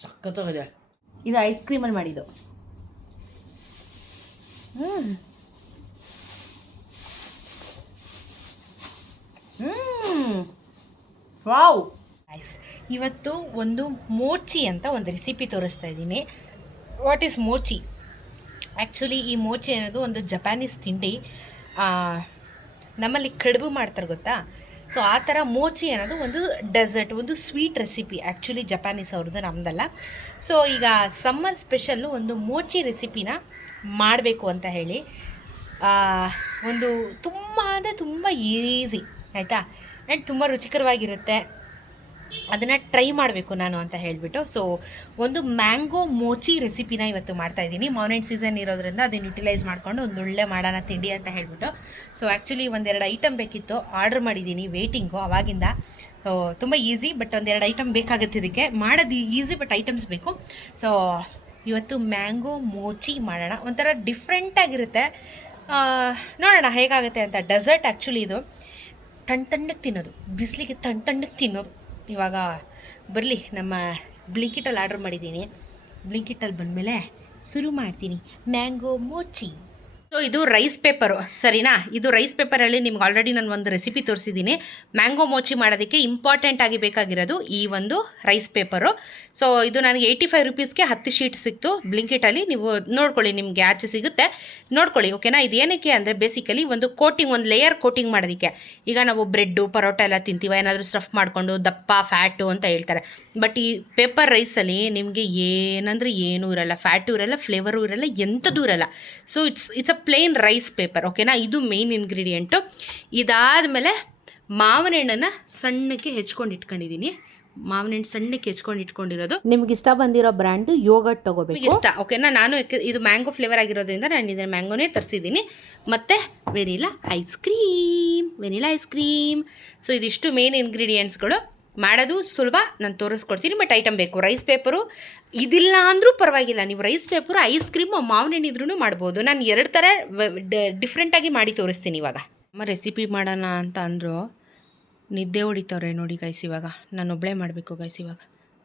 ಸಖತ್ತಾಗಿದೆ. ಇದು ಐಸ್ ಕ್ರೀಮಲ್ಲಿ ಮಾಡಿದ್ದು. Wow ice. ಇವತ್ತು ಒಂದು ಮೋಚಿ ಅಂತ ಒಂದು ರೆಸಿಪಿ ತೋರಿಸ್ತಾ ಇದ್ದೀನಿ. What is Mochi? ಆ್ಯಕ್ಚುಲಿ ಈ ಮೋಚಿ ಅನ್ನೋದು ಒಂದು ಜಪಾನೀಸ್ ತಿಂಡಿ. ನಮ್ಮಲ್ಲಿ ಕಡುಬು ಮಾಡ್ತಾರೆ ಗೊತ್ತಾ? ಸೊ ಆ ಥರ ಮೋಚಿ ಅನ್ನೋದು ಒಂದು ಡೆಸರ್ಟ್, ಒಂದು ಸ್ವೀಟ್ ರೆಸಿಪಿ. ಆ್ಯಕ್ಚುಲಿ ಜಪಾನೀಸ್ ಅವ್ರದ್ದು, ನಮ್ಮದಲ್ಲ. ಸೊ ಈಗ ಸಮ್ಮರ್ ಸ್ಪೆಷಲ್ಲು ಒಂದು ಮೋಚಿ ರೆಸಿಪಿನ ಮಾಡಬೇಕು ಅಂತ ಹೇಳಿ, ಒಂದು ತುಂಬ ಅಂದರೆ ತುಂಬ ಈಸಿ ಆಯಿತಾ, ಆ್ಯಂಡ್ ತುಂಬ ರುಚಿಕರವಾಗಿರುತ್ತೆ. ಅದನ್ನು ಟ್ರೈ ಮಾಡಬೇಕು ನಾನು ಅಂತ ಹೇಳಿಬಿಟ್ಟು ಸೊ ಒಂದು ಮ್ಯಾಂಗೋ ಮೋಚಿ ರೆಸಿಪಿನ ಇವತ್ತು ಮಾಡ್ತಾಯಿದ್ದೀನಿ. ಮಾರ್ನಿಂಗ್ ಸೀಸನ್ ಇರೋದ್ರಿಂದ ಅದನ್ನು ಯುಟಿಲೈಸ್ ಮಾಡಿಕೊಂಡು ಒಂದು ಒಳ್ಳೆ ಮಾಡೋಣ ತಿಂಡಿ ಅಂತ ಹೇಳಿಬಿಟ್ಟು. ಸೊ ಆ್ಯಕ್ಚುಲಿ ಒಂದೆರಡು ಐಟಮ್ ಬೇಕಿತ್ತು, ಆರ್ಡ್ರ್ ಮಾಡಿದ್ದೀನಿ, ವೇಟಿಂಗು ಅವಾಗಿಂದ. ಸೊ ತುಂಬ ಈಸಿ, ಬಟ್ ಒಂದೆರಡು ಐಟಮ್ ಬೇಕಾಗುತ್ತೆ ಇದಕ್ಕೆ. ಮಾಡೋದು ಈಸಿ, ಬಟ್ ಐಟಮ್ಸ್ ಬೇಕು. ಸೊ ಇವತ್ತು ಮ್ಯಾಂಗೋ ಮೋಚಿ ಮಾಡೋಣ. ಒಂಥರ ಡಿಫ್ರೆಂಟಾಗಿರುತ್ತೆ, ನೋಡೋಣ ಹೇಗಾಗುತ್ತೆ ಅಂತ. ಡೆಸರ್ಟ್ ಆ್ಯಕ್ಚುಲಿ ಇದು. ತಣ್ಣಗೆ ತಿನ್ನೋದು, ಬಿಸಿಲಿಗೆ ತಣ್ಣಗೆ ತಿನ್ನೋದು. ಇವಾಗ ಬರಲಿ, ನಮ್ಮ ಬ್ಲಿಂಕಿಟಲ್ಲಿ ಆರ್ಡ್ರ್ ಮಾಡಿದ್ದೀನಿ. ಬ್ಲಿಂಕಿಟಲ್ಲಿ ಬಂದಮೇಲೆ ಶುರು ಮಾಡ್ತೀನಿ ಮ್ಯಾಂಗೋ ಮೋಚಿ. ಸೊ ಇದು ರೈಸ್ ಪೇಪರು, ಸರಿನಾ? ಇದು ರೈಸ್ ಪೇಪರಲ್ಲಿ ನಿಮ್ಗೆ ಆಲ್ರೆಡಿ ನಾನು ಒಂದು ರೆಸಿಪಿ ತೋರಿಸಿದ್ದೀನಿ. ಮ್ಯಾಂಗೋ ಮೋಚಿ ಮಾಡೋದಕ್ಕೆ ಇಂಪಾರ್ಟೆಂಟ್ ಆಗಿ ಬೇಕಾಗಿರೋದು ಈ ಒಂದು ರೈಸ್ ಪೇಪರು. ಸೊ ಇದು ನನಗೆ 85 ರುಪೀಸ್ಗೆ 10 ಶೀಟ್ ಸಿಕ್ತು ಬ್ಲಿಂಕಿಟಲ್ಲಿ. ನೀವು ನೋಡ್ಕೊಳ್ಳಿ, ನಿಮಗೆ ಆಚೆ ಸಿಗುತ್ತೆ, ನೋಡ್ಕೊಳ್ಳಿ, ಓಕೆನಾ? ಇದು ಏನಕ್ಕೆ ಅಂದರೆ ಬೇಸಿಕಲಿ ಒಂದು ಕೋಟಿಂಗ್, ಒಂದು ಲೇಯರ್ ಕೋಟಿಂಗ್ ಮಾಡೋದಕ್ಕೆ. ಈಗ ನಾವು ಬ್ರೆಡ್ಡು ಪರೋಟ ಎಲ್ಲ ತಿಂತೀವ, ಏನಾದರೂ ಸ್ಟಫ್ ಮಾಡಿಕೊಂಡು ದಪ್ಪ ಫ್ಯಾಟು ಅಂತ ಹೇಳ್ತಾರೆ. ಬಟ್ ಈ ಪೇಪರ್ ರೈಸಲ್ಲಿ ನಿಮಗೆ ಏನಂದರೆ ಏನೂ ಇರಲ್ಲ, ಫ್ಯಾಟು ಇರಲ್ಲ, ಫ್ಲೇವರು ಇರಲ್ಲ, ಎಂಥದ್ದು ಇರಲ್ಲ. So it's a plain rice paper, ಓಕೆನಾ? ಇದು ಮೇನ್ ಇಂಗ್ರೀಡಿಯೆಂಟು. ಇದಾದಮೇಲೆ ಮಾವಿನ ಹಣ್ಣನ್ನು ಸಣ್ಣಕ್ಕೆ ಹೆಚ್ಕೊಂಡು ಇಟ್ಕೊಂಡಿದ್ದೀನಿ. ಮಾವಿನ ಹಣ್ಣು ಸಣ್ಣಕ್ಕೆ ಹೆಚ್ಕೊಂಡು ಇಟ್ಕೊಂಡಿರೋದು. ನಿಮ್ಗೆ ಇಷ್ಟ ಬಂದಿರೋ ಬ್ರ್ಯಾಂಡು ಯೋಗರ್ಟ್ ತೊಗೋಬೇಕು, ಇಷ್ಟ, ಓಕೆನಾ? ನಾನು ಇದು ಮ್ಯಾಂಗೋ ಫ್ಲೇವರ್ ಆಗಿರೋದ್ರಿಂದ ನಾನು ಇದನ್ನು ಮ್ಯಾಂಗೋನೇ ತರಿಸಿದ್ದೀನಿ. ಮತ್ತು ವೆನಿಲಾ ಐಸ್ ಕ್ರೀಮ್. ಸೊ ಇದಿಷ್ಟು ಮೇನ್ ಇಂಗ್ರೀಡಿಯೆಂಟ್ಸ್ಗಳು. ಮಾಡೋದು ಸುಲಭ, ನಾನು ತೋರಿಸ್ಕೊಡ್ತೀನಿ. ಬಟ್ ಐಟಮ್ ಬೇಕು. ರೈಸ್ ಪೇಪರು ಇದಿಲ್ಲ ಅಂದರೂ ಪರವಾಗಿಲ್ಲ, ನೀವು ರೈಸ್ ಪೇಪರು, ಐಸ್ ಕ್ರೀಮು, ಮಾವಿನ ಹಣ್ಣು ಇದ್ರೂ ಮಾಡ್ಬೋದು. ನಾನು 2 ಥರ ಡಿಫ್ರೆಂಟಾಗಿ ಮಾಡಿ ತೋರಿಸ್ತೀನಿ ಇವಾಗ. ನಮ್ಮ ರೆಸಿಪಿ ಮಾಡೋಣ ಅಂತ ಅಂದರು, ನಿದ್ದೆ ಹೊಡಿತವ್ರೆ ನೋಡಿ ಗೈಸ್. ಇವಾಗ ನಾನು ಒಬ್ಬಳೇ ಮಾಡಬೇಕು ಗೈಸ್. ಇವಾಗ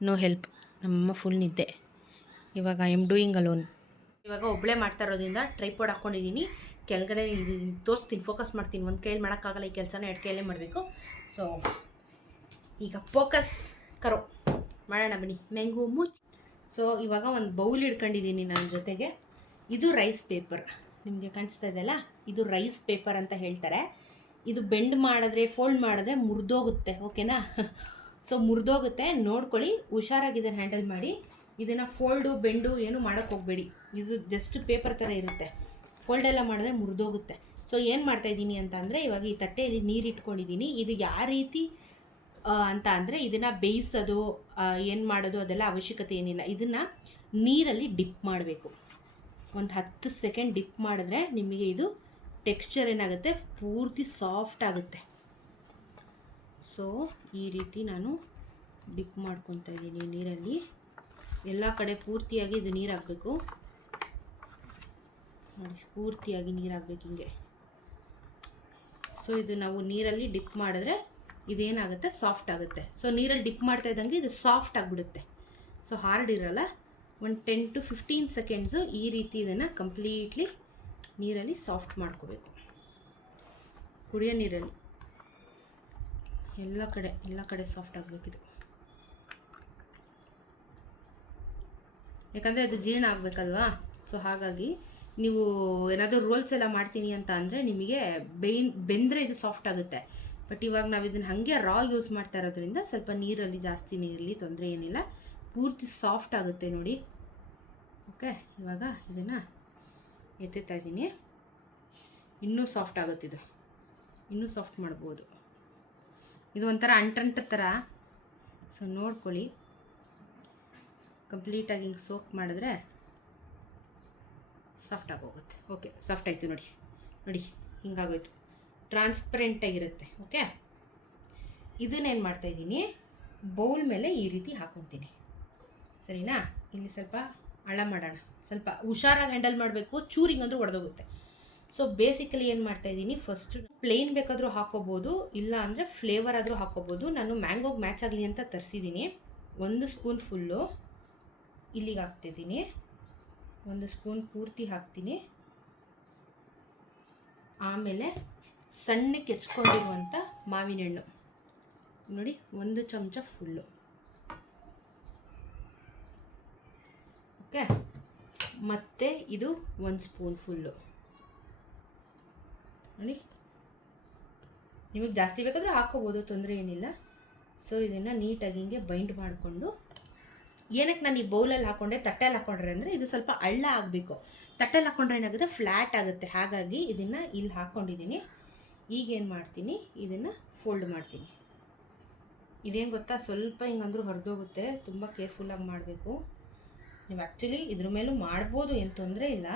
ನೋ ಹೆಲ್ಪ್, ನಮ್ಮಮ್ಮ ಫುಲ್ ನಿದ್ದೆ. ಇವಾಗ ಐ ಆಮ್ ಡೂಯಿಂಗ್ ಅಲೋನ್. ಇವಾಗ ಒಬ್ಬಳೇ ಮಾಡ್ತಾ ಇರೋದ್ರಿಂದ ಟ್ರೈಪಾಡ್ ಹಾಕ್ಕೊಂಡಿದ್ದೀನಿ. ಕೆಳಗಡೆ ಇದು ತೋರಿಸ್ತೀನಿ, ಫೋಕಸ್ ಮಾಡ್ತೀನಿ. ಒಂದು ಕೈಯಲ್ಲಿ ಮಾಡೋಕ್ಕಾಗಲ್ಲ ಈ ಕೆಲಸನ, 2 ಕೈಯಲ್ಲೇ ಮಾಡಬೇಕು. ಸೊ ಈಗ ಫೋಕಸ್ ಕರೋ ಮಾಡೋಣ ಬನ್ನಿ, ಮ್ಯಾಂಗೋ ಮೋಚಿ. ಸೊ ಇವಾಗ ಒಂದು ಬೌಲ್ ಇಟ್ಕೊಂಡಿದ್ದೀನಿ ನನ್ನ ಜೊತೆಗೆ. ಇದು ರೈಸ್ ಪೇಪರ್, ನಿಮಗೆ ಕಾಣಿಸ್ತಾ ಇದೆಯಲ್ಲ, ಇದು ರೈಸ್ ಪೇಪರ್ ಅಂತ ಹೇಳ್ತಾರೆ. ಇದು ಬೆಂಡ್ ಮಾಡಿದ್ರೆ, ಫೋಲ್ಡ್ ಮಾಡಿದ್ರೆ ಮುರಿದೋಗುತ್ತೆ, ಓಕೆನಾ? ಸೊ ಮುರಿದೋಗುತ್ತೆ, ನೋಡ್ಕೊಳ್ಳಿ, ಹುಷಾರಾಗಿ ಇದನ್ನು ಹ್ಯಾಂಡಲ್ ಮಾಡಿ. ಇದನ್ನು ಫೋಲ್ಡು ಬೆಂಡು ಏನು ಮಾಡೋಕ್ಕೆ ಹೋಗಬೇಡಿ. ಇದು ಜಸ್ಟ್ ಪೇಪರ್ ಥರ ಇರುತ್ತೆ. ಫೋಲ್ಡ್ ಎಲ್ಲ ಮಾಡಿದ್ರೆ ಮುರಿದೋಗುತ್ತೆ. ಸೊ ಏನು ಮಾಡ್ತಾಯಿದ್ದೀನಿ ಅಂತ ಅಂದರೆ, ಇವಾಗ ಈ ತಟ್ಟೆಯಲ್ಲಿ ನೀರು ಇಟ್ಕೊಂಡಿದ್ದೀನಿ. ಇದು ಯಾವ ರೀತಿ ಅಂತ ಅಂದರೆ, ಇದನ್ನು ಬೇಯಿಸೋದು ಏನು ಮಾಡೋದು ಅದೆಲ್ಲ ಅವಶ್ಯಕತೆ ಏನಿಲ್ಲ. ಇದನ್ನು ನೀರಲ್ಲಿ ಡಿಪ್ ಮಾಡಬೇಕು. ಒಂದು 10 ಸೆಕೆಂಡ್ ಡಿಪ್ ಮಾಡಿದ್ರೆ ನಿಮಗೆ ಇದು ಟೆಕ್ಸ್ಚರ್ ಏನಾಗುತ್ತೆ, ಪೂರ್ತಿ ಸಾಫ್ಟ್ ಆಗುತ್ತೆ. ಸೊ ಈ ರೀತಿ ನಾನು ಡಿಪ್ ಮಾಡ್ಕೊತಾ ಇದ್ದೀನಿ ನೀರಲ್ಲಿ. ಎಲ್ಲ ಕಡೆ ಪೂರ್ತಿಯಾಗಿ ಇದು ನೀರು ಹಾಕಬೇಕು ನೋಡಿ, ಪೂರ್ತಿಯಾಗಿ ನೀರು ಹಾಕ್ಬೇಕು ಹಿಂಗೆ. ಸೊ ಇದು ನಾವು ನೀರಲ್ಲಿ ಡಿಪ್ ಮಾಡಿದ್ರೆ ಇದೇನಾಗುತ್ತೆ, ಸಾಫ್ಟ್ ಆಗುತ್ತೆ. ಸೊ ನೀರಲ್ಲಿ ಡಿಪ್ ಮಾಡ್ತಾ ಇದ್ದಂಗೆ ಇದು ಸಾಫ್ಟ್ ಆಗಿಬಿಡುತ್ತೆ. ಸೊ ಹಾರ್ಡ್ ಇರಲ್ಲ. ಒಂದು 10 to 15 ಸೆಕೆಂಡ್ಸು ಈ ರೀತಿ ಇದನ್ನು ಕಂಪ್ಲೀಟ್ಲಿ ನೀರಲ್ಲಿ ಸಾಫ್ಟ್ ಮಾಡ್ಕೋಬೇಕು. ಕುಡಿಯೋ ನೀರಲ್ಲಿ ಎಲ್ಲ ಕಡೆ ಸಾಫ್ಟ್ ಆಗಬೇಕಿದು. ಯಾಕಂದರೆ ಅದು ಜೀರ್ಣ ಆಗಬೇಕಲ್ವಾ. ಸೊ ಹಾಗಾಗಿ ನೀವು ಏನಾದರೂ ರೋಲ್ಸ್ ಎಲ್ಲ ಮಾಡ್ತೀನಿ ಅಂತ ಅಂದರೆ ನಿಮಗೆ ಬೆಂದರೆ ಇದು ಸಾಫ್ಟ್ ಆಗುತ್ತೆ. ಬಟ್ ಇವಾಗ ನಾವು ಇದನ್ನು ಹಾಗೆ ರಾ ಯೂಸ್ ಮಾಡ್ತಾ ಇರೋದ್ರಿಂದ ಸ್ವಲ್ಪ ನೀರಲ್ಲಿ, ಜಾಸ್ತಿ ನೀರಲ್ಲಿ ತೊಂದರೆ ಏನಿಲ್ಲ, ಪೂರ್ತಿ ಸಾಫ್ಟ್ ಆಗುತ್ತೆ ನೋಡಿ. ಓಕೆ, ಇವಾಗ ಇದನ್ನು ಎತ್ತುತ್ತಾ ಇದ್ದೀನಿ. ಇನ್ನೂ ಸಾಫ್ಟ್ ಆಗುತ್ತಿದ್ದು, ಇನ್ನೂ ಸಾಫ್ಟ್ ಮಾಡ್ಬೋದು. ಇದು ಒಂಥರ ಅಂಟಂಟು ಥರ. ಸೊ ನೋಡ್ಕೊಳ್ಳಿ, ಕಂಪ್ಲೀಟಾಗಿ ಹಿಂಗೆ ಸೋಕ್ ಮಾಡಿದ್ರೆ ಸಾಫ್ಟಾಗಿ ಹೋಗುತ್ತೆ. ಓಕೆ, ಸಾಫ್ಟ್ ಆಯಿತು ನೋಡಿ, ಹಿಂಗಾಗೋಯ್ತು, ಟ್ರಾನ್ಸ್ಪರೆಂಟಾಗಿರುತ್ತೆ. ಓಕೆ, ಇದನ್ನೇನು ಮಾಡ್ತಾಯಿದ್ದೀನಿ, ಬೌಲ್ ಮೇಲೆ ಈ ರೀತಿ ಹಾಕ್ಕೊತೀನಿ, ಸರಿನಾ? ಇಲ್ಲಿ ಸ್ವಲ್ಪ ಹಳ ಮಾಡೋಣ, ಸ್ವಲ್ಪ ಹುಷಾರಾಗಿ ಹ್ಯಾಂಡಲ್ ಮಾಡಬೇಕು, ಚೂರಿಂಗ್ ಅಂದರೂ ಒಡೆದೋಗುತ್ತೆ. ಸೊ ಬೇಸಿಕಲಿ ಏನು ಮಾಡ್ತಾಯಿದ್ದೀನಿ, ಫಸ್ಟು ಪ್ಲೇನ್ ಬೇಕಾದರೂ ಹಾಕ್ಕೋಬೋದು, ಇಲ್ಲ ಅಂದರೆ ಫ್ಲೇವರ್ ಆದರೂ ಹಾಕ್ಕೋಬೋದು. ನಾನು ಮ್ಯಾಂಗೋಗೆ ಮ್ಯಾಚ್ ಆಗಲಿ ಅಂತ ತರಿಸಿದ್ದೀನಿ. 1 ಸ್ಪೂನ್ ಫುಲ್ಲು ಇಲ್ಲಿಗೆ ಹಾಕ್ತಿದ್ದೀನಿ. 1 ಸ್ಪೂನ್ ಪೂರ್ತಿ ಹಾಕ್ತೀನಿ. ಆಮೇಲೆ ಸಣ್ಣಕ್ಕೆ ಹೆಚ್ಕೊಂಡಿರುವಂಥ ಮಾವಿನ ಹಣ್ಣು ನೋಡಿ 1 ಚಮಚ ಫುಲ್ಲು. ಓಕೆ, ಮತ್ತು ಇದು 1 ಸ್ಪೂನ್ ಫುಲ್ಲು ನೋಡಿ. ನಿಮಗೆ ಜಾಸ್ತಿ ಬೇಕಾದರೆ ಹಾಕ್ಕೋಬೋದು, ತೊಂದರೆ ಏನಿಲ್ಲ. ಸೊ ಇದನ್ನು ನೀಟಾಗಿ ಹಿಂಗೆ ಬೈಂಡ್ ಮಾಡಿಕೊಂಡು, ಏನಕ್ಕೆ ನಾನು ಈ ಬೌಲಲ್ಲಿ ಹಾಕ್ಕೊಂಡೆ, ತಟ್ಟೆಯಲ್ಲಿ ಹಾಕ್ಕೊಂಡ್ರೆ ಅಂದರೆ ಇದು ಸ್ವಲ್ಪ ಹಳ್ಳ ಆಗಬೇಕು. ತಟ್ಟೆಯಲ್ಲಿ ಹಾಕ್ಕೊಂಡ್ರೆ ಏನಾಗುತ್ತೆ, ಫ್ಲ್ಯಾಟ್ ಆಗುತ್ತೆ. ಹಾಗಾಗಿ ಇದನ್ನು ಇಲ್ಲಿ ಹಾಕ್ಕೊಂಡಿದ್ದೀನಿ. ಈಗೇನು ಮಾಡ್ತೀನಿ, ಇದನ್ನು ಫೋಲ್ಡ್ ಮಾಡ್ತೀನಿ. ಇದೇನು ಗೊತ್ತಾ, ಸ್ವಲ್ಪ ಹಿಂಗಂದ್ರೂ ಹರಿದೋಗುತ್ತೆ, ತುಂಬ ಕೇರ್ಫುಲ್ಲಾಗಿ ಮಾಡಬೇಕು. ನೀವು ಆ್ಯಕ್ಚುಲಿ ಇದ್ರ ಮೇಲೂ ಮಾಡ್ಬೋದು, ಏನು ತೊಂದರೆ ಇಲ್ಲ,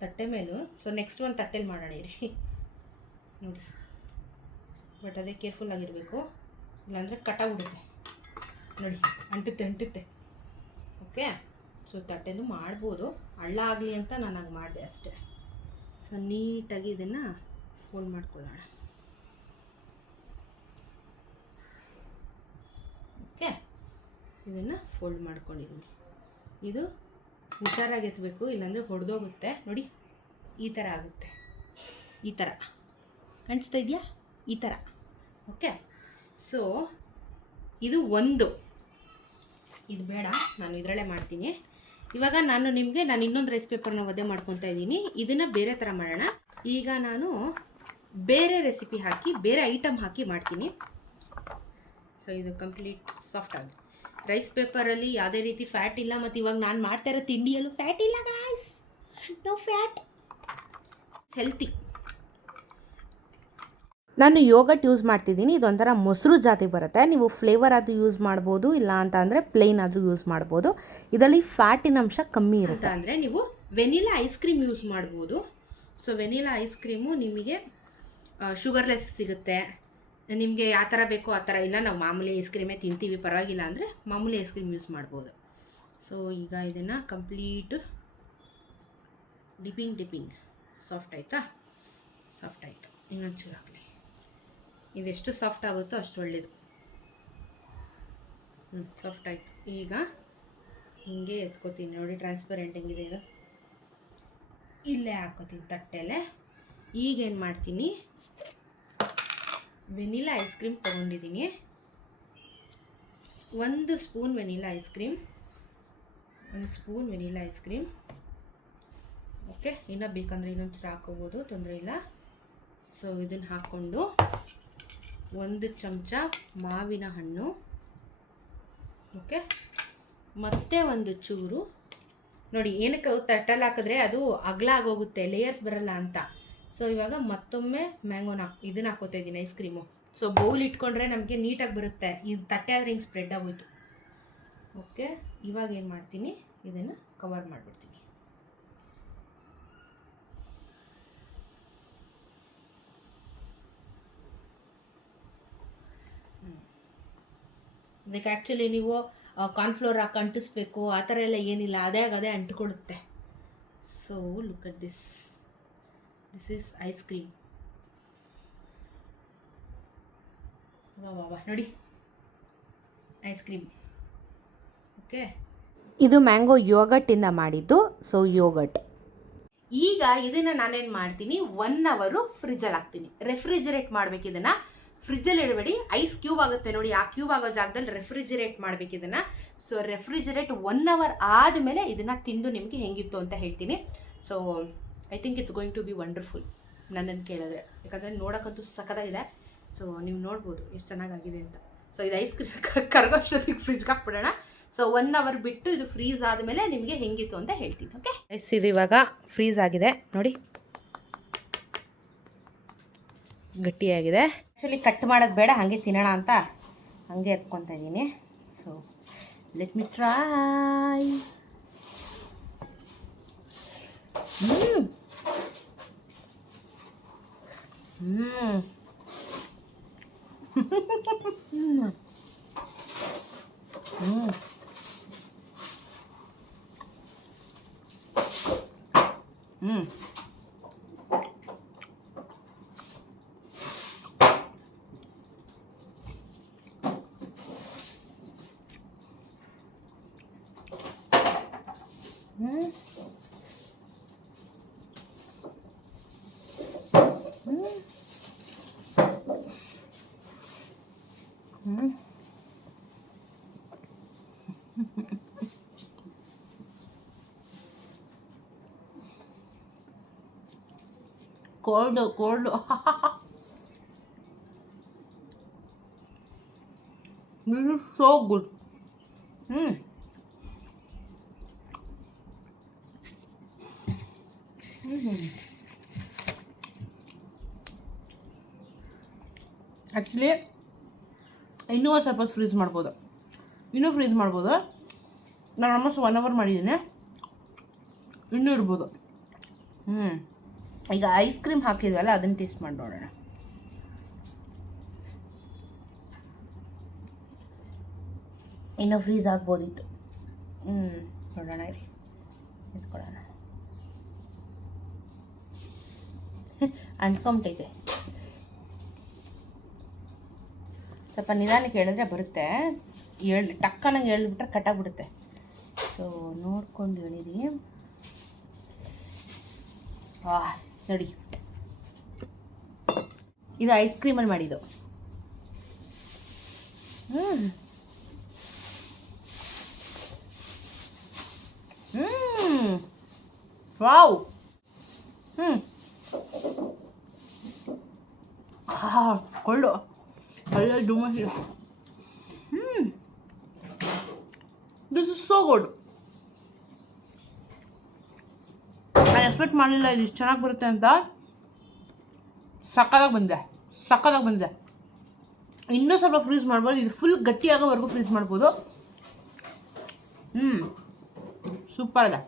ತಟ್ಟೆ ಮೇಲೂ. ಸೊ ನೆಕ್ಸ್ಟ್ ಒಂದು ತಟ್ಟೆಲಿ ಮಾಡೋಣ ಇರಿ ನೋಡಿ. ಬಟ್ ಅದೇ ಕೇರ್ಫುಲ್ಲಾಗಿರಬೇಕು, ಇಲ್ಲಾಂದರೆ ಕಟಾಗ್ಬಿಡುತ್ತೆ ನೋಡಿ, ಅಂಟುತ್ತೆ. ಓಕೆ, ಸೊ ತಟ್ಟೆಲೂ ಮಾಡ್ಬೋದು, ಹಳ್ಳ ಆಗಲಿ ಅಂತ ನಾನು ಹಂಗೆ ಮಾಡಿದೆ ಅಷ್ಟೇ. ಸೊ ನೀಟಾಗಿ ಇದನ್ನು ಫೋಲ್ಡ್ ಮಾಡ್ಕೊಳ್ಳೋಣ. ಓಕೆ, ಇದನ್ನು ಫೋಲ್ಡ್ ಮಾಡ್ಕೊಂಡಿದ್ದೀನಿ. ಇದು ಹುಷಾರಾಗಿ ಎತ್ತಬೇಕು, ಇಲ್ಲಾಂದರೆ ಹೊಡೆದೋಗುತ್ತೆ ನೋಡಿ. ಈ ಥರ ಆಗುತ್ತೆ, ಈ ಥರ ಕಾಣಿಸ್ತಾ ಇದೆಯಾ, ಈ ಥರ. ಓಕೆ, ಸೊ ಇದು ಒಂದು, ಇದು ಬೇಡ, ನಾನು ಇದರಲ್ಲೇ ಮಾಡ್ತೀನಿ. ಇವಾಗ ನಾನು ಇನ್ನೊಂದು ರೈಸ್ ಪೇಪರ್ನ ಒದ್ದೆ ಮಾಡ್ಕೊತಾ ಇದ್ದೀನಿ. ಇದನ್ನು ಬೇರೆ ಥರ ಮಾಡೋಣ. ಈಗ ನಾನು ಬೇರೆ ರೆಸಿಪಿ ಹಾಕಿ, ಬೇರೆ ಐಟಮ್ ಹಾಕಿ ಮಾಡ್ತೀನಿ. ಸೊ ಇದು ಕಂಪ್ಲೀಟ್ ಸಾಫ್ಟ್ ಆಗಿ, ರೈಸ್ ಪೇಪರಲ್ಲಿ ಯಾವುದೇ ರೀತಿ ಫ್ಯಾಟ್ ಇಲ್ಲ. ಮತ್ತು ಇವಾಗ ನಾನು ಮಾಡ್ತಾ ಇರೋ ತಿಂಡಿಯಲ್ಲೂ ಫ್ಯಾಟ್ ಇಲ್ಲ ಗಾಯ್ಸ್, ನೋ ಫ್ಯಾಟ್, ಹೆಲ್ತಿ. ನಾನು ಯೋಗಟ್ ಯೂಸ್ ಮಾಡ್ತಿದ್ದೀನಿ. ಇದೊಂಥರ ಮೊಸರು ಜಾತಿ ಬರುತ್ತೆ. ನೀವು ಫ್ಲೇವರ್ ಆದರೂ ಯೂಸ್ ಮಾಡ್ಬೋದು, ಇಲ್ಲ ಅಂತ ಅಂದರೆ ಪ್ಲೇನ್ ಆದರೂ ಯೂಸ್ ಮಾಡ್ಬೋದು. ಇದರಲ್ಲಿ ಫ್ಯಾಟಿನ ಅಂಶ ಕಮ್ಮಿ ಇರುತ್ತೆ. ಅಂದರೆ ನೀವು ವೆನಿಲಾ ಐಸ್ ಕ್ರೀಮ್ ಯೂಸ್ ಮಾಡ್ಬೋದು. ಸೊ ವೆನಿಲಾ ಐಸ್ ಕ್ರೀಮು ನಿಮಗೆ ಶುಗರ್ಲೆಸ್ ಸಿಗುತ್ತೆ. ನಿಮಗೆ ಯಾವ ಥರ ಬೇಕೋ ಆ ಥರ. ಇಲ್ಲ ನಾವು ಮಾಮೂಲಿ ಐಸ್ ಕ್ರೀಮೇ ತಿಂತೀವಿ ಪರವಾಗಿಲ್ಲ ಅಂದರೆ ಮಾಮೂಲಿ ಐಸ್ ಕ್ರೀಮ್ ಯೂಸ್ ಮಾಡ್ಬೋದು. ಸೊ ಈಗ ಇದನ್ನು ಕಂಪ್ಲೀಟ್ ಡಿಪ್ಪಿಂಗ್ ಸಾಫ್ಟ್ ಆಯಿತಾ, ಸಾಫ್ಟ್ ಆಯಿತು. ಇನ್ನೊಂದು ಚೂರು ಆಗಲಿ, ಇದೆಷ್ಟು ಸಾಫ್ಟ್ ಆಗುತ್ತೋ ಅಷ್ಟು ಒಳ್ಳೆಯದು. ಸಾಫ್ಟ್ ಆಯಿತು. ಈಗ ಹೀಗೆ ಎತ್ಕೋತೀನಿ ನೋಡಿ, ಟ್ರಾನ್ಸ್ಪರೆಂಟ್ ಹೆಂಗಿದೆ ಇದು. ಇಲ್ಲೇ ಹಾಕೋತೀನಿ ತಟ್ಟೆಲೆ. ಈಗೇನು ಮಾಡ್ತೀನಿ, ವೆನಿಲಾ ಐಸ್ ಕ್ರೀಮ್ ತೊಗೊಂಡಿದ್ದೀನಿ. 1 spoon vanilla ice cream, 1 spoon vanilla ice cream. Okay, ಇನ್ನೂ ಬೇಕಂದರೆ ಇನ್ನೊಂದು ಹಾಕೋಬೋದು, ತೊಂದರೆ ಇಲ್ಲ. ಸೊ ಇದನ್ನು ಹಾಕ್ಕೊಂಡು 1 ಚಮಚ ಮಾವಿನ ಹಣ್ಣು. ಓಕೆ, ಮತ್ತೆ 1 ಚೂರು ನೋಡಿ, ಏನಕ್ಕೆ ತಟ್ಟಲ್ಲಿ ಹಾಕಿದ್ರೆ ಅದು ಅಗಲ ಆಗೋಗುತ್ತೆ, ಲೇಯರ್ಸ್ ಬರಲ್ಲ ಅಂತ. ಸೊ ಇವಾಗ ಮತ್ತೊಮ್ಮೆ ಮ್ಯಾಂಗೋನ ಇದನ್ನು ಹಾಕೋತಾ ಇದ್ದೀನಿ, ಐಸ್ ಕ್ರೀಮು. ಸೊ ಬೌಲ್ ಇಟ್ಕೊಂಡ್ರೆ ನಮಗೆ ನೀಟಾಗಿ ಬರುತ್ತೆ. ಇದು ತಟ್ಟೆ ಆದರೆ ಹಿಂಗೆ ಸ್ಪ್ರೆಡ್ ಆಗೋಯ್ತು. ಓಕೆ, ಇವಾಗ ಏನು ಮಾಡ್ತೀನಿ, ಇದನ್ನು ಕವರ್ ಮಾಡಿಬಿಡ್ತೀನಿ. ಇದಕ್ಕೆ ಆ್ಯಕ್ಚುಲಿ ನೀವು ಕಾರ್ನ್ಫ್ಲೋರ್ ಹಾಕಿ ಅಂಟಿಸ್ಬೇಕು ಆ ಥರ ಎಲ್ಲ ಏನಿಲ್ಲ, ಅದೇ ಅಂಟ್ಕೊಡುತ್ತೆ. So look at this is ice cream. ವಾ ನೋಡಿ, ಐಸ್ ಕ್ರೀಮ್. ಓಕೆ, ಇದು ಮ್ಯಾಂಗೋ ಯೋಗಟ್ಟಿಂದ ಮಾಡಿದ್ದು. So yogurt. ಈಗ ಇದನ್ನು ನಾನೇನು ಮಾಡ್ತೀನಿ, 1 ಅವರು ಫ್ರಿಜ್ಜಲ್ಲಿ ಹಾಕ್ತೀನಿ. ರೆಫ್ರಿಜರೇಟ್ ಮಾಡಬೇಕು ಇದನ್ನು, ಫ್ರಿಜ್ಜಲ್ಲಿ ಇಡಬೇಡಿ, ಐಸ್ ಕ್ಯೂಬ್ ಆಗುತ್ತೆ ನೋಡಿ. ಆ ಕ್ಯೂಬ್ ಆಗೋ ಜಾಗದಲ್ಲಿ ರೆಫ್ರಿಜರೇಟ್ ಮಾಡಬೇಕು ಇದನ್ನು. ಸೊ ರೆಫ್ರಿಜರೇಟ್ 1 ಅವರ್ ಆದಮೇಲೆ ಇದನ್ನು ತಿಂದು ನಿಮಗೆ ಹೆಂಗಿತ್ತು ಅಂತ ಹೇಳ್ತೀನಿ. So I think it's going to be wonderful ನನ್ನನ್ನು ಕೇಳಿದ್ರೆ, ಯಾಕಂದರೆ ನೋಡೋಕ್ಕಂತೂ ಸಖತ್ತಾಗಿದೆ. ಸೊ ನೀವು ನೋಡ್ಬೋದು ಎಷ್ಟು ಚೆನ್ನಾಗಾಗಿದೆ ಅಂತ. ಸೊ ಇದು ಐಸ್ ಕ್ರೀಮ್ ಕರಗೋಷ್ಟೊತ್ತಿಗೆ ಫ್ರಿಜ್ಗೆ ಹಾಕ್ಬಿಡೋಣ. ಸೊ 1 ಅವರ್ ಬಿಟ್ಟು ಇದು ಫ್ರೀಸ್ ಆದಮೇಲೆ ನಿಮಗೆ ಹೆಂಗಿತ್ತು ಅಂತ ಹೇಳ್ತೀನಿ. ಓಕೆ, ಇದು ಇವಾಗ ಫ್ರೀಸ್ ಆಗಿದೆ ನೋಡಿ, ಗಟ್ಟಿಯಾಗಿದೆ. ಆ್ಯಕ್ಚುಲಿ ಕಟ್ ಮಾಡೋದು ಬೇಡ, ಹಾಗೆ ತಿನ್ನೋಣ ಅಂತ ಹಾಗೆ ಎತ್ಕೊತಾ ಇದ್ದೀನಿ. So let me try. ಹ್ಞೂ cold this is so good. Actually ಇನ್ನೂ ಸ್ವಲ್ಪ ಫ್ರೀಸ್ ಮಾಡ್ಬೋದು, ನಾನು ಆಲ್ಮೋಸ್ಟ್ 1 hour ಮಾಡಿದ್ದೀನಿ, ಇನ್ನೂ ಇರ್ಬೋದು. ಈಗ ಐಸ್ ಕ್ರೀಮ್ ಹಾಕಿದ್ವಲ್ಲ ಅದನ್ನು ಟೇಸ್ಟ್ ಮಾಡಿ ನೋಡೋಣ. ಇನ್ನೂ ಫ್ರೀಸ್ ಆಗ್ಬೋದಿತ್ತು. ನೋಡೋಣ ರೀ, ಎತ್ಕೊಳ್ಳೋಣ. ಅಂಟ್ಕೊಂಬಿಟ್ಟೈತೆ, ಸ್ವಲ್ಪ ನಿಧಾನಕ್ಕೆ ಹೇಳಿದ್ರೆ ಬರುತ್ತೆ. ಟಕ್ಕನಾಗಿ ಹೇಳಿಬಿಟ್ರೆ ಕಟ್ಟಾಗ್ಬಿಡುತ್ತೆ. ಸೊ ನೋಡ್ಕೊಂಡು ಹೇಳಿರಿ. ನೋಡಿ, ಇದು ಐಸ್ ಕ್ರೀಮಲ್ಲಿ ಮಾಡಿದ್ದು. ವಾವ್. ಕೊಳ್ಳು ಅಲ್ಲ ಡುಮಸ್. This is so good. ನಾನು ಎಕ್ಸ್ಪೆಕ್ಟ್ ಮಾಡಲಿಲ್ಲ ಇದು ಇಷ್ಟು ಚೆನ್ನಾಗಿ ಬರುತ್ತೆ ಅಂತ. ಸಕ್ಕತ್ತಾಗಿ ಬಂದಿದೆ. ಇನ್ನೂ ಸ್ವಲ್ಪ ಫ್ರೀಸ್ ಮಾಡ್ಬೋದು, ಇದು ಫುಲ್ ಗಟ್ಟಿಯಾಗೋವರೆಗೂ ಫ್ರೀಸ್ ಮಾಡ್ಬೋದು. ಸೂಪರ್ ಅದ,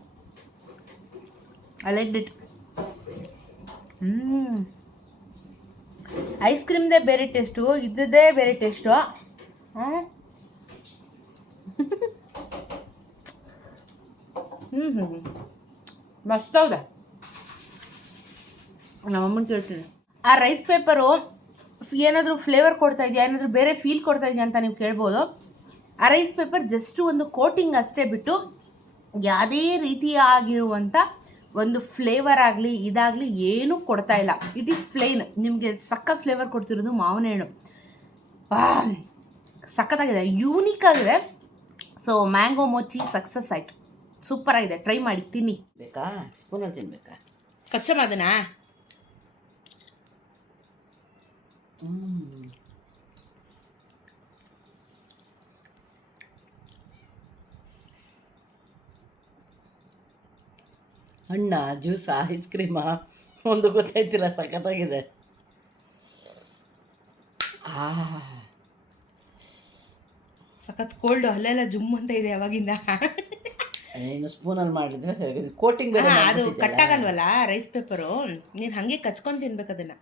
ಐ ಲೈಕ್ ಇಟ್. ಐಸ್ ಕ್ರೀಮ್ದೇ ಬೇರೆ ಟೇಸ್ಟು, ಇದ್ದದ್ದೇ ಬೇರೆ ಟೇಸ್ಟು. ಮಸ್ತಾಗಿದೆ. ನಮ್ಮಮ್ಮನ ಕೇಳ್ತೀನಿ, ಆ ರೈಸ್ ಪೇಪರು ಏನಾದರೂ ಫ್ಲೇವರ್ ಕೊಡ್ತಾ ಇದೆಯಾ, ಏನಾದರೂ ಬೇರೆ ಫೀಲ್ ಕೊಡ್ತಾ ಇದೆಯಾ ಅಂತ ನೀವು ಕೇಳ್ಬೋದು. ಆ ರೈಸ್ ಪೇಪರ್ ಜಸ್ಟ್ ಒಂದು ಕೋಟಿಂಗ್ ಅಷ್ಟೇ ಬಿಟ್ಟು ಯಾವುದೇ ರೀತಿಯಾಗಿರುವಂಥ ಒಂದು ಫ್ಲೇವರ್ ಆಗಲಿ ಇದಾಗಲಿ ಏನೂ ಕೊಡ್ತಾ ಇಲ್ಲ. It is plain. ನಿಮಗೆ ಸಕ್ಕ ಫ್ಲೇವರ್ ಕೊಡ್ತಿರೋದು ಮಾವಿನ ಹಣ್ಣು. ಸಖತ್ತಾಗಿದೆ, ಯೂನಿಕ್ ಆಗಿದೆ. ಸೊ ಮ್ಯಾಂಗೋ ಮೋಚಿ ಸಕ್ಸಸ್ ಆಯಿತು, ಸೂಪರ್ ಆಗಿದೆ. ಟ್ರೈ ಮಾಡಿ, ತಿನ್ನಿ. ಬೇಕಾ? ಸ್ಪೂನಲ್ಲಿ ತಿನ್ಬೇಕಾ? ಕಚ್ಚಮ್ಮ ಅದನ್ನ. ಹಣ್ಣ, ಜ್ಯೂಸಾ, ಐಸ್ ಕ್ರೀಮಾ, ಒಂದು ಗೊತ್ತಾಯ್ತಿಲ್ಲ. ಸಖತ್ತಾಗಿದೆ. ಸಖತ್ ಕೋಲ್ಡು, ಅಲ್ಲೆಲ್ಲ ಜುಮ್ ಅಂತ ಇದೆ ಯಾವಾಗಿಂದ. ಏನು ಸ್ಪೂನಲ್ಲಿ ಮಾಡಿದ್ರೆ ಸರಿ. ಕೋಟಿಂಗ್ ಬೇರೆ ಅದು ಕಟ್ಟಾಗಲ್ವಲ್ಲ ರೈಸ್ ಪೇಪರು, ನೀನು ಹಾಗೆ ಕಚ್ಕೊಂಡು ತಿನ್ಬೇಕು ಅದನ್ನ.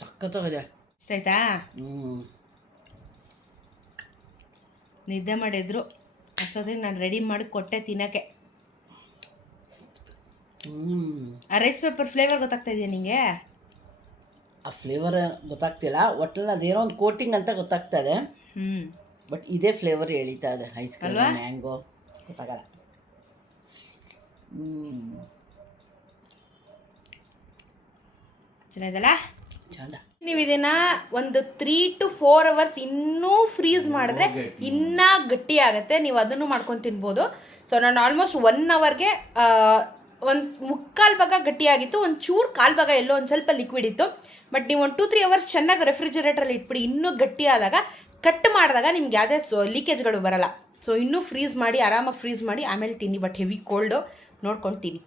ಸಖತ್ತಾಗಿದೆ. ಇಷ್ಟ ಆಯ್ತಾ? ನಿದ್ದೆ ಮಾಡಿದ್ರು ಅಷ್ಟೊತ್ತಿಗೆ ನಾನು ರೆಡಿ ಮಾಡಿ ಕೊಟ್ಟೆ ತಿನ್ನಕ್ಕೆ. ಆ ರೈಸ್ ಪೇಪರ್ ಫ್ಲೇವರ್ ಗೊತ್ತಾಗ್ತಾ ಇದೆಯಾ ನಿಂಗೆ? ಆ ಫ್ಲೇವರ್ ಗೊತ್ತಾಗ್ತಿಲ್ಲ, ಒಟ್ಟಲ್ಲಿ ಅದೇನೋ ಒಂದು ಕೋಟಿಂಗ್ ಅಂತ ಗೊತ್ತಾಗ್ತಾ ಇದೆ. ಬಟ್ ಇದೇ ಫ್ಲೇವರ್ ಎಳೀತಾ ಇದೆ. ಐಸ್ ಕ್ರೀಮ್, ಮ್ಯಾಂಗೋ ಗೊತ್ತಾಗಲ್ಲ. ಚೆನ್ನಾಗಿದಲ್ಲ? ಚಂದ. ನೀವು ಇದನ್ನ ಒಂದು 3 to 4 hours ಇನ್ನೂ ಫ್ರೀಸ್ ಮಾಡಿದ್ರೆ ಇನ್ನೂ ಗಟ್ಟಿ ಆಗುತ್ತೆ. ನೀವು ಅದನ್ನು ಮಾಡ್ಕೊಂಡು ತಿನ್ಬೋದು. ಸೊ ನಾನು ಆಲ್ಮೋಸ್ಟ್ 1 hourಗೆ ಒಂದು ಮುಕ್ಕಾಲು ಭಾಗ ಗಟ್ಟಿಯಾಗಿತ್ತು, ಒಂದು ಚೂರು ಕಾಲು ಭಾಗ ಎಲ್ಲೋ ಒಂದು ಸ್ವಲ್ಪ ಲಿಕ್ವಿಡ್ ಇತ್ತು. ಬಟ್ ನೀವು ಒಂದು 2-3 hours ಚೆನ್ನಾಗಿ ರೆಫ್ರಿಜರೇಟ್ರಲ್ಲಿ ಇಟ್ಬಿಡಿ. ಇನ್ನೂ ಗಟ್ಟಿ ಆದಾಗ ಕಟ್ ಮಾಡಿದಾಗ ನಿಮ್ಗೆ ಯಾವುದೇ ಲೀಕೇಜ್ಗಳು ಬರಲ್ಲ. ಸೊ ಇನ್ನೂ ಫ್ರೀಸ್ ಮಾಡಿ, ಆರಾಮಾಗಿ ಫ್ರೀಸ್ ಮಾಡಿ ಆಮೇಲೆ ತಿನ್ನಿ. ಬಟ್ ಹೆವಿ ಕೋಲ್ಡು ನೋಡ್ಕೊಂಡು ತಿನ್ನಿ.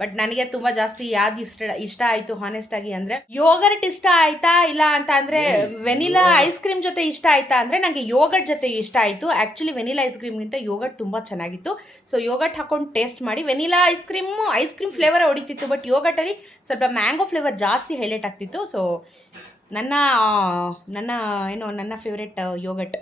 ಬಟ್ ನನಗೆ ತುಂಬ ಜಾಸ್ತಿ ಯಾವ್ದು ಇಷ್ಟ ಆಯಿತು ಹಾನೆಸ್ಟಾಗಿ ಅಂದರೆ, ಯೋಗರ್ಟ್ ಇಷ್ಟ ಆಯಿತಾ ಇಲ್ಲ ಅಂತ ಅಂದರೆ, ವೆನಿಲಾ ಐಸ್ ಕ್ರೀಮ್ ಜೊತೆ ಇಷ್ಟ ಆಯಿತಾ ಅಂದರೆ ನನಗೆ ಯೋಗರ್ಟ್ ಜೊತೆ ಇಷ್ಟ ಆಯಿತು. ಆ್ಯಕ್ಚುಲಿ ವೆನಿಲಾ ಐಸ್ ಕ್ರೀಮ್ಗಿಂತ ಯೋಗರ್ಟ್ ತುಂಬ ಚೆನ್ನಾಗಿತ್ತು. ಸೊ ಯೋಗರ್ಟ್ ಹಾಕೊಂಡು ಟೇಸ್ಟ್ ಮಾಡಿ. ವೆನಿಲಾ ಐಸ್ ಕ್ರೀಮ್ ಫ್ಲೇವರ್ ಹೊಡಿತಿತ್ತು, ಬಟ್ ಯೋಗರ್ಟಲ್ಲಿ ಸ್ವಲ್ಪ ಮ್ಯಾಂಗೋ ಫ್ಲೇವರ್ ಜಾಸ್ತಿ ಹೈಲೈಟ್ ಆಗ್ತಿತ್ತು. ಸೊ ನನ್ನ ಫೇವ್ರೆಟ್ ಯೋಗರ್ಟ್